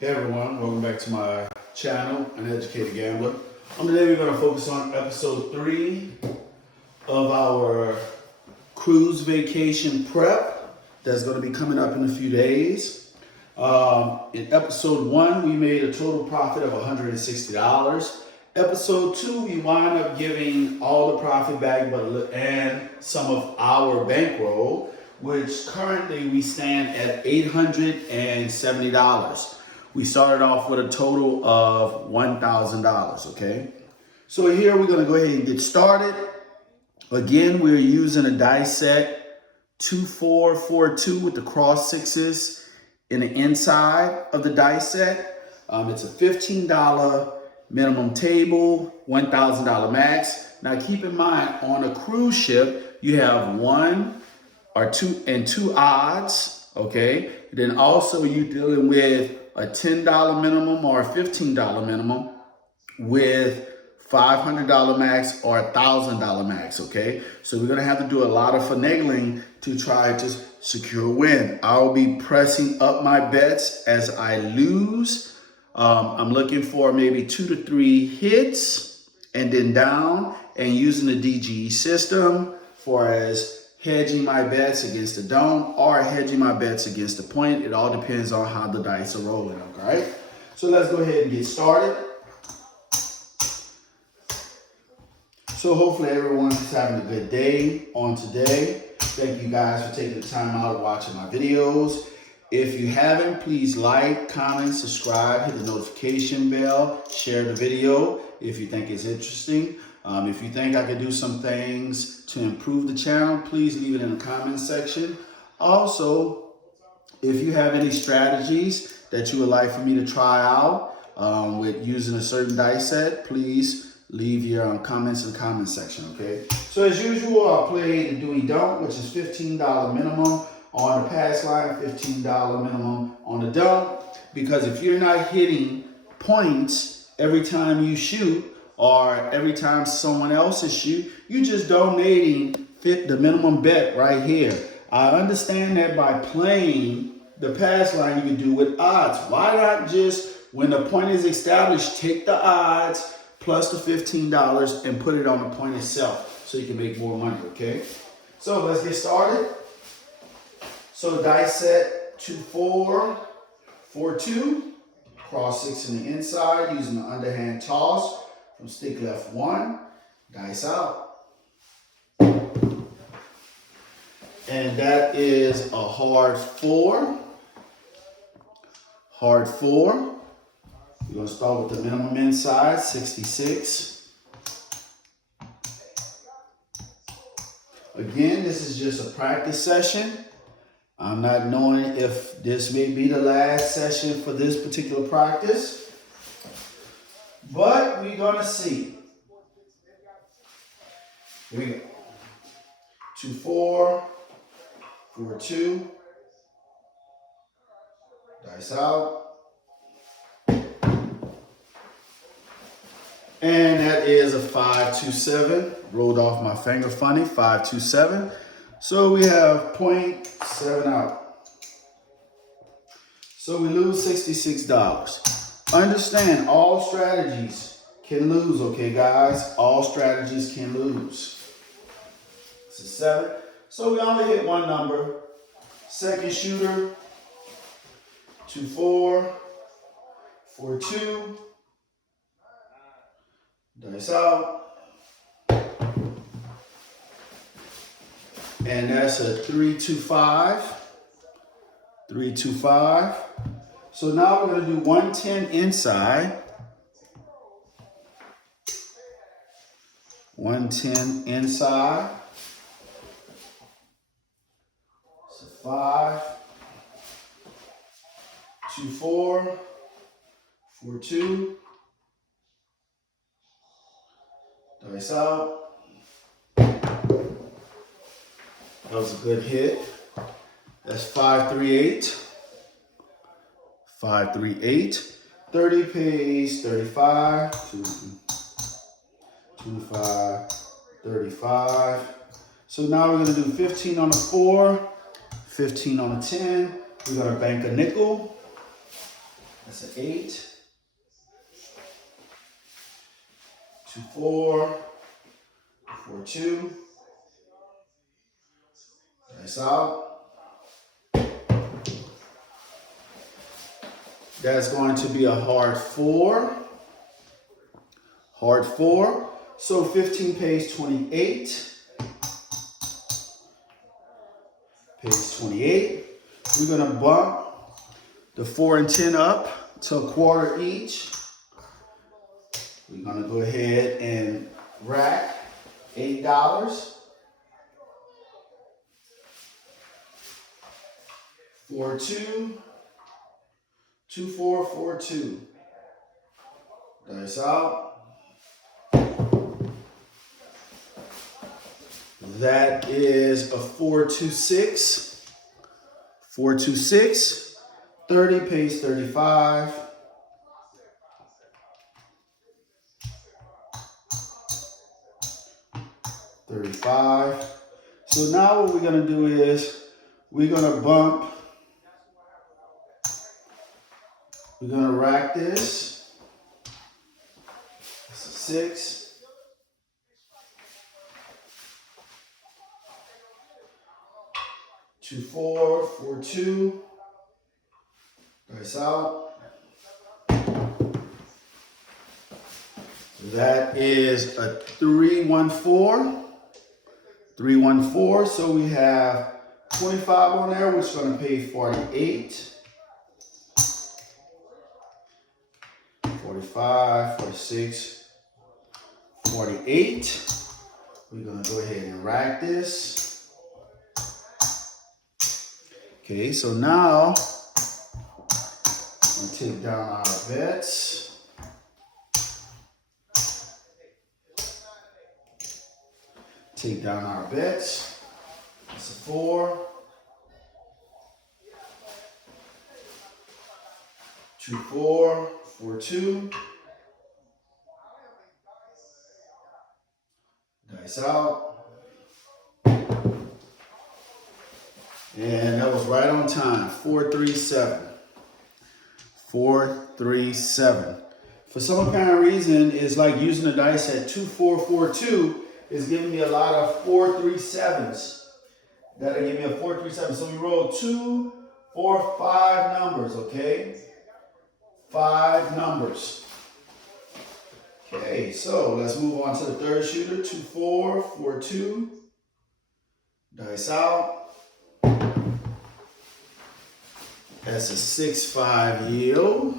Hey everyone, welcome back to my channel, An Educated Gambler. Today we're going to focus on episode 3 of our cruise vacation prep that's going to be coming up in a few days. In episode 1, we made a total profit of $160. Episode 2, we wind up giving all the profit back and some of our bankroll, which currently we stand at $870. We started off with a total of $1,000, okay? So here we're gonna go ahead and get started. Again, we're using a dice set 2442 with the cross sixes in the inside of the dice set. It's a $15 minimum table, $1,000 max. Now keep in mind, on a cruise ship, you have one or two odds, okay? Then also you're dealing with a $10 minimum or a $15 minimum with $500 max or $1,000 max, okay? So we're gonna have to do a lot of finagling to try to secure a win. I'll be pressing up my bets as I lose. I'm looking for maybe 2 to 3 hits and then down, and using the DGE system for as hedging my bets against the dome or hedging my bets against the point. It all depends on how the dice are rolling, okay? So let's go ahead and get started. So hopefully everyone is having a good day on today. Thank you guys for taking the time out of watching my videos. If you haven't, please like, comment, subscribe, hit the notification bell, share the video if you think it's interesting. If you think I could do some things to improve the channel, please leave it in the comment section. Also, if you have any strategies that you would like for me to try out with using a certain dice set, please leave your comments in the comment section, okay? So as usual, I'll play the do we don't, which is $15 minimum on the pass line, $15 minimum on the dump, because if you're not hitting points every time you shoot or every time someone else is shoot, you're just donating the minimum bet right here. I understand that by playing the pass line you can do with odds. Why not just, when the point is established, take the odds plus the $15 and put it on the point itself so you can make more money, okay? So let's get started. So dice set 2442, cross 6 in the inside using the underhand toss from stick left 1, dice out. And that is a hard 4. Hard 4. We're gonna start with the minimum inside, 66. Again, this is just a practice session. I'm not knowing if this may be the last session for this particular practice, but we're gonna see. Here we go. 2, 4, 4, 2. Dice out. And that is a 527. Rolled off my finger funny, 527. So we have 0.7 out. So we lose $66. Understand, all strategies can lose, okay, guys? All strategies can lose. This is 7. So we only hit one number. Second shooter, 2, 4, 4, 2. Dice out. And that's a 3, 2, 5. 3, 2, 5. So now we're going to do 110 inside. 110 inside. So 5, 2, 4, 4, 2. Dice out. That was a good hit. That's 538. 538. 30 pays 35. 25, 35. So now we're gonna do 15 on the 4, 15 on the 10. We're gonna bank a nickel. That's an 8. 2, 4. 4, 2. Dice out. That's going to be a hard 4. Hard 4. So 15 pays 28. Pays 28. We're going to bump the 4 and 10 up to a quarter each. We're going to go ahead and rack $8. 4, 2. 2, 4, 4, 2. Dice out. That is a 4, 2, 6. 4, 2, 6. 30 pays 35. 35. So now what we're going to do is we're going to bump. We're going to rack this. That's a 6. 2, 4, 4, 2. Dice out. That is a 3, 1, 4. 3, 1, 4. So we have 25 on there, which is going to pay 48. 45, 46, 48. We're going to go ahead and rack this. Okay, so now we take down our bets. Take down our bets. That's a 4. 2, 4, 4, 2. Dice out. And that was right on time. 4, 3, 7. 4, 3, 7. For some apparent reason, it's like using the dice at 2, 4, 4, 2 is giving me a lot of 4, 3, 7s. That'll give me a 4, 3, 7. So we roll 2, 4, 5 numbers, okay? 5 numbers. Okay, so let's move on to the third shooter. 2, 4, 4, 2. Dice out. That's a 6, 5 yield.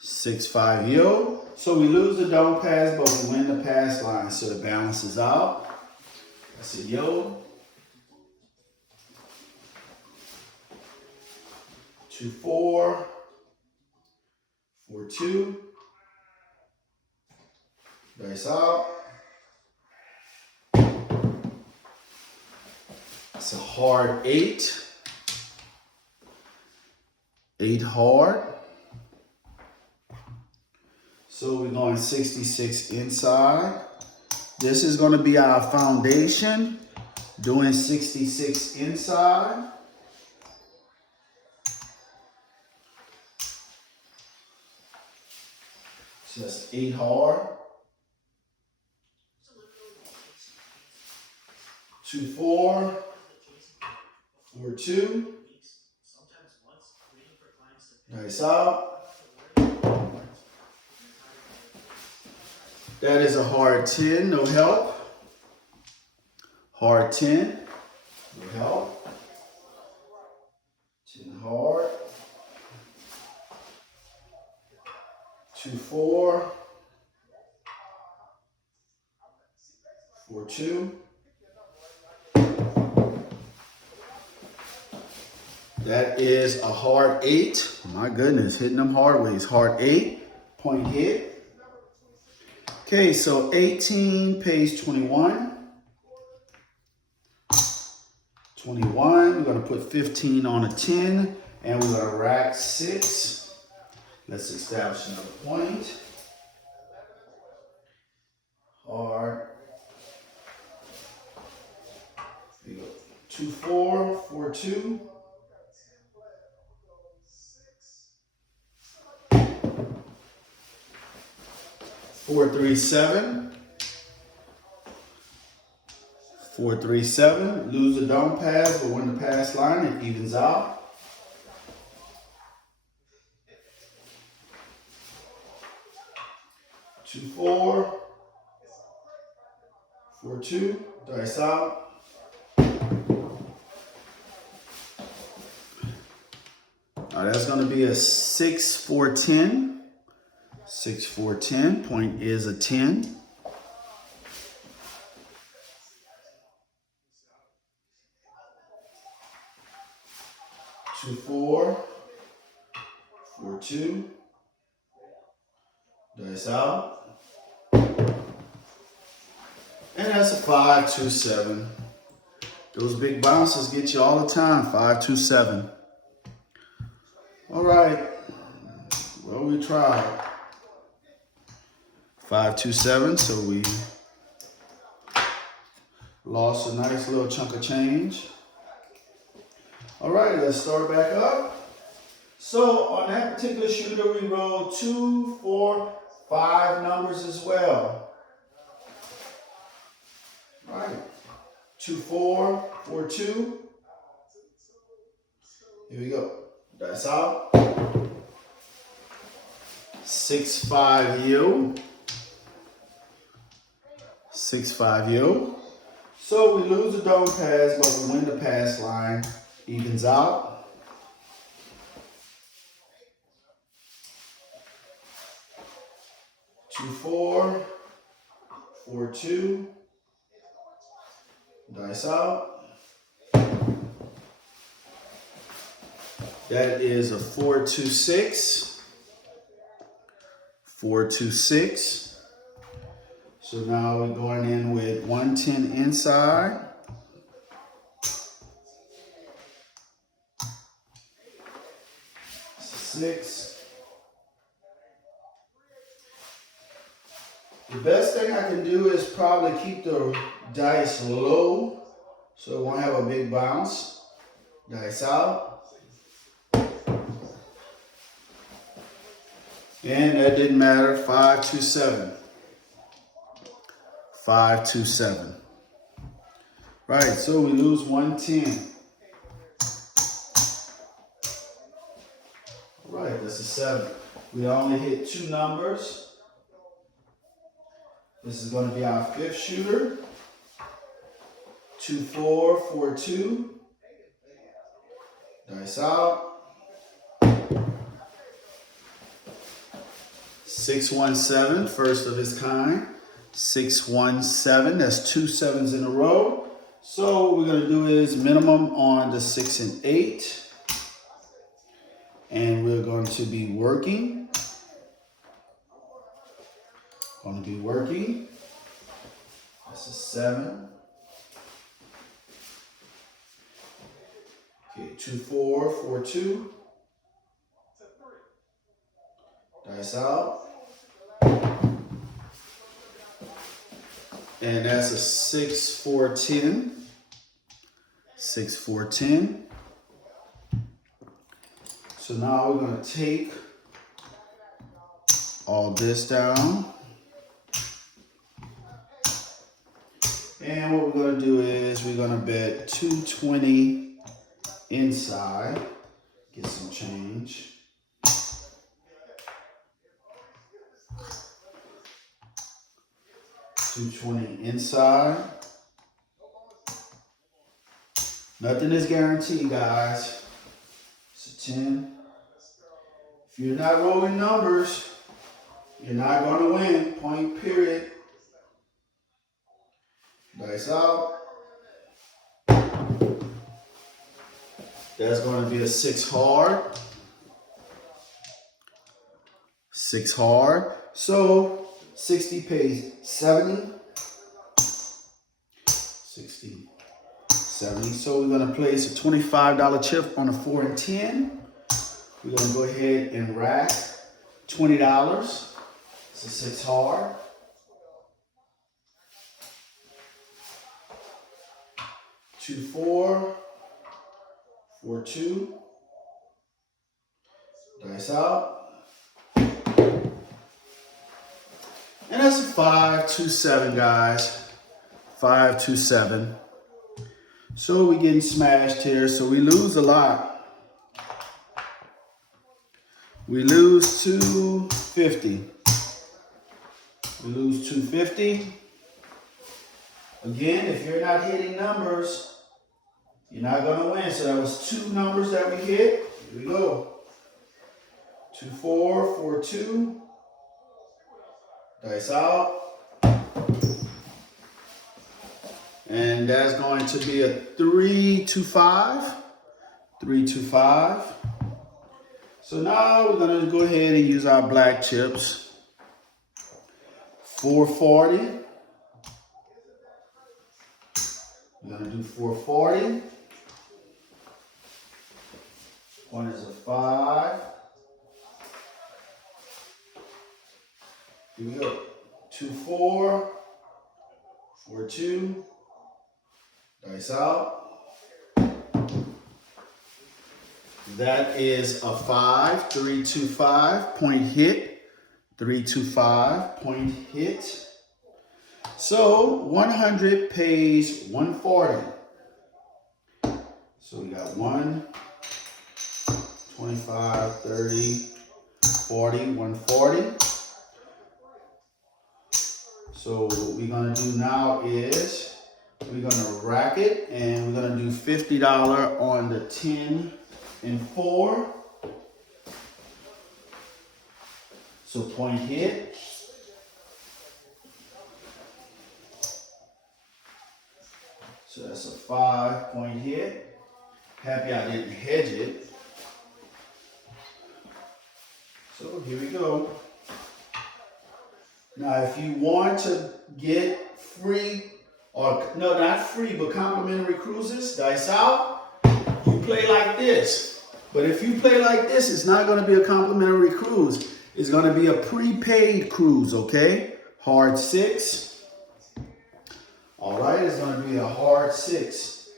6, 5 yield. So we lose the don't pass, but we win the pass line, so it balances out. That's a yield. 2, 4. 4, 2. Dice out. It's a hard 8. 8 hard. So we're going 66 inside. This is going to be our foundation. Doing 66 inside. So that's 8 hard. 2, 4. 4, 2. Dice out. That is a hard 10, no help. Hard 10, no help. 10 hard. 2, 4. 4, 2. That is a hard 8. My goodness, hitting them hard ways. Hard 8, point hit. Okay, so 18 pays 21. 21, we're going to put 15 on a 10, and we're going to rack 6. Let's establish another point. Hard. There you go. 2, 4, 4, 2. 437. 437. Lose the don't pass, but win the pass line. It evens out. 2-4. 4-2. Dice out. All right, that's going to be a 6-4-10. 6-4-10. Point is a 10. Two, 4. 4-2. Dice out. And that's a 5-2-7. Those big bounces get you all the time. 5-2-7. All right. Well, we tried. 5-2-7. So we lost a nice little chunk of change. All right, let's start back up. So on that particular shooter, we rolled 2, 4, 5 numbers as well. All right. 2-4, 4-2. Here we go. Dice out. 6-5-yo. 6-5-yo. So we lose the don't pass, but we win the pass line. Evens out. 2-4. 4-2. Dice out. That is a 4-2-6. 4-2-6. So now we're going in with 110 inside. Six. The best thing I can do is probably keep the dice low so it won't have a big bounce. Dice out. And that didn't matter. 5-2-7. 5-2-7. Right, so we lose 110. All right, that's a 7. We only hit 2 numbers. This is going to be our 5th shooter. 2-4, 4-2. Dice out. 6-1-7, first of its kind. 6-1-7, that's 2 7s in a row. So what we're going to do is minimum on the 6 and 8. And we're going to be working. That's a 7. Okay, 2-4, 4-2. Dice out. And that's a 6-4-10. 6-4-10. So now we're going to take all this down. And what we're going to do is we're going to bet 220 inside. Get some change. 220 inside. Nothing is guaranteed, guys. It's a 10. If you're not rolling numbers, you're not going to win. Point period. Dice out. That's going to be a 6 hard. 6 hard. So 60 pays 70. 60, 70. So we're going to place a $25 chip on a 4 and 10. We're going to go ahead and rack $20. It's a 6 hard. Two, 4, 4-2. Dice out. And that's a 527, guys. 527. So we're getting smashed here. So we lose a lot. We lose 250. We lose 250. Again, if you're not hitting numbers, you're not going to win. So that was 2 numbers that we hit. Here we go. 2, 4, 4, 2. Dice out. And that's going to be a 3, 2, 5. 3, 2, 5. So now we're going to go ahead and use our black chips. 440. We're going to do 440. One is a 5. Here we go. 2, 4. 4, 2. Dice out. That is a 5. 3, 2, 5. Point hit. 3, 2, 5. Point hit. So 100 pays 140. So we got 1, 25, 30, 40, 140. So what we're gonna do now is we're gonna rack it and we're gonna do $50 on the 10 and 4. So point hit. So that's a 5-point hit. Happy I didn't hedge it. So here we go. Now if you want to get free, or no, not free, but complimentary cruises, dice out, you play like this. But if you play like this, it's not going to be a complimentary cruise. It's going to be a prepaid cruise, okay? Hard 6. All right, it's going to be a hard 6.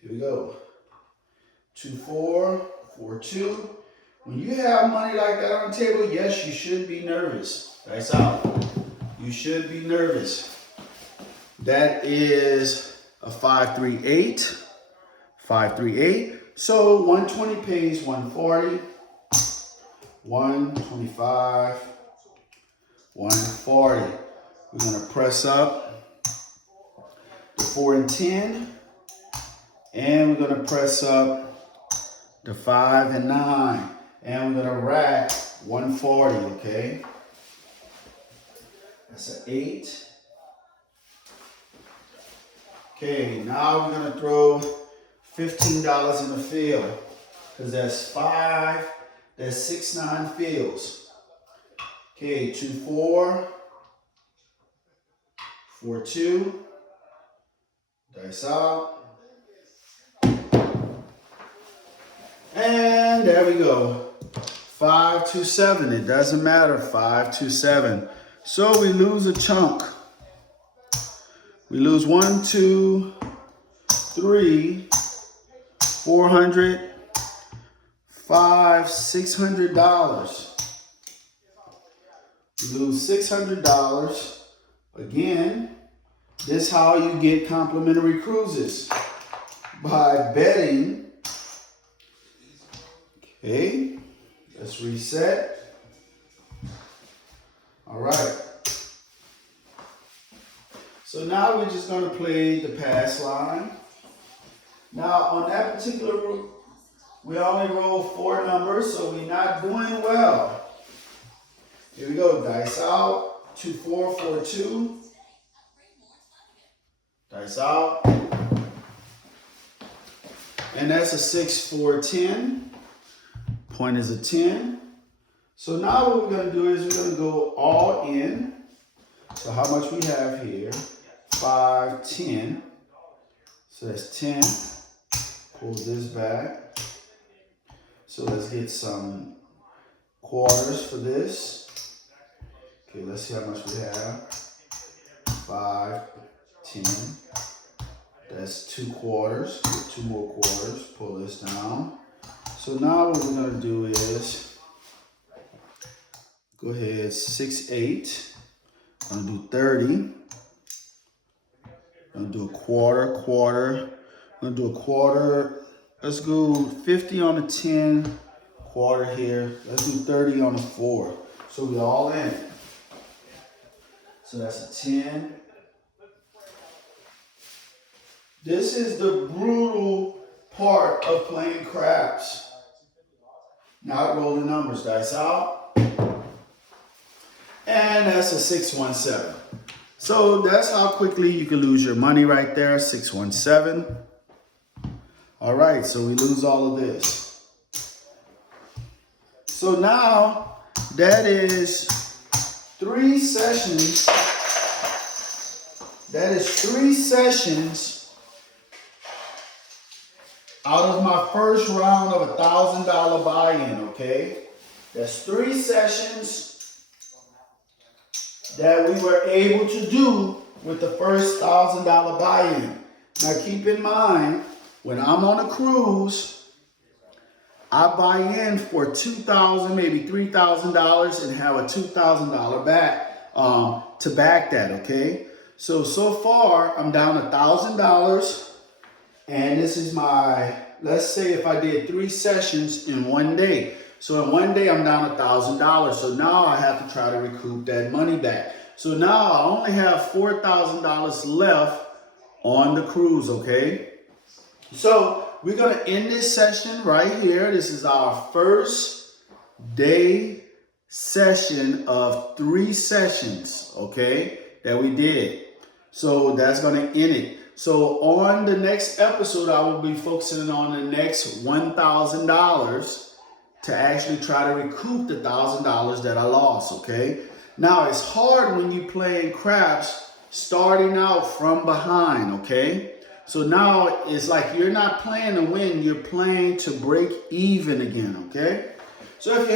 Here we go. 2, 4, 4, 2. When you have money like that on the table, yes, you should be nervous. Dice out. You should be nervous. That is a 5, 3, 8. 5, 3, 8. So 120 pays 140. 125. 140. We're going to press up the 4 and 10. And we're going to press up the 5 and 9. And we're going to rack 140, okay? That's an 8. Okay, now we're going to throw $15 in the field. Because that's 5, that's 6, 9 fields. Okay, 2, 4. 4, 2. Dice out. And there we go. 5, 2, 7. It doesn't matter. 5, 2, 7. So we lose a chunk. We lose 1, 2, 3, 400, 5, $600. We lose $600. Again, this is how you get complimentary cruises. By betting. Okay, let's reset. All right. So now we're just going to play the pass line. Now on that particular route, we only roll 4 numbers, so we're not doing well. Here we go. Dice out. 2, 4, 4, 2. Dice out. And that's a 6, 4, 10. Point is a 10. So now what we're going to do is we're going to go all in. So how much we have here? 5, 10. So that's 10. Pull this back. So let's get some quarters for this. Okay, let's see how much we have. 5, 10. That's 2 quarters. 2 more quarters. Pull this down. So now what we're gonna do is go ahead, 6/8. I'm gonna do 30. I'm gonna do a quarter. I'm gonna do a quarter. Let's go 50 on the 10, quarter here. Let's do 30 on the 4. So we're all in. So that's a 10. This is the brutal part of playing craps. Now roll the numbers, dice out. And that's a 617. So that's how quickly you can lose your money right there, 617. All right, so we lose all of this. So now that is 3 sessions. That is 3 sessions out of my first round of $1,000 buy-in, okay? That's 3 sessions that we were able to do with the first $1,000 buy-in. Now keep in mind, when I'm on a cruise, I buy in for $2,000, maybe $3,000 and have a $2,000 back to back that, okay? So far, I'm down $1,000, and this is my, let's say if I did 3 sessions in one day. So in one day, I'm down $1,000. So now I have to try to recoup that money back. So now I only have $4,000 left on the cruise, okay? So we're gonna end this session right here. This is our first day session of 3 sessions, okay, that we did. So that's gonna end it. So on the next episode, I will be focusing on the next $1,000 to actually try to recoup the $1,000 that I lost, okay? Now, it's hard when you playing craps starting out from behind, okay? So now it's like you're not playing to win, you're playing to break even again, okay? So if you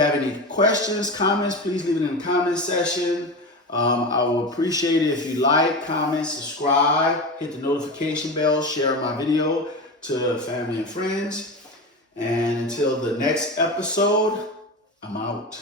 have any questions, comments, please leave it in the comment section. I will appreciate it if you like, comment, subscribe, hit the notification bell, share my video to family and friends. And until the next episode, I'm out.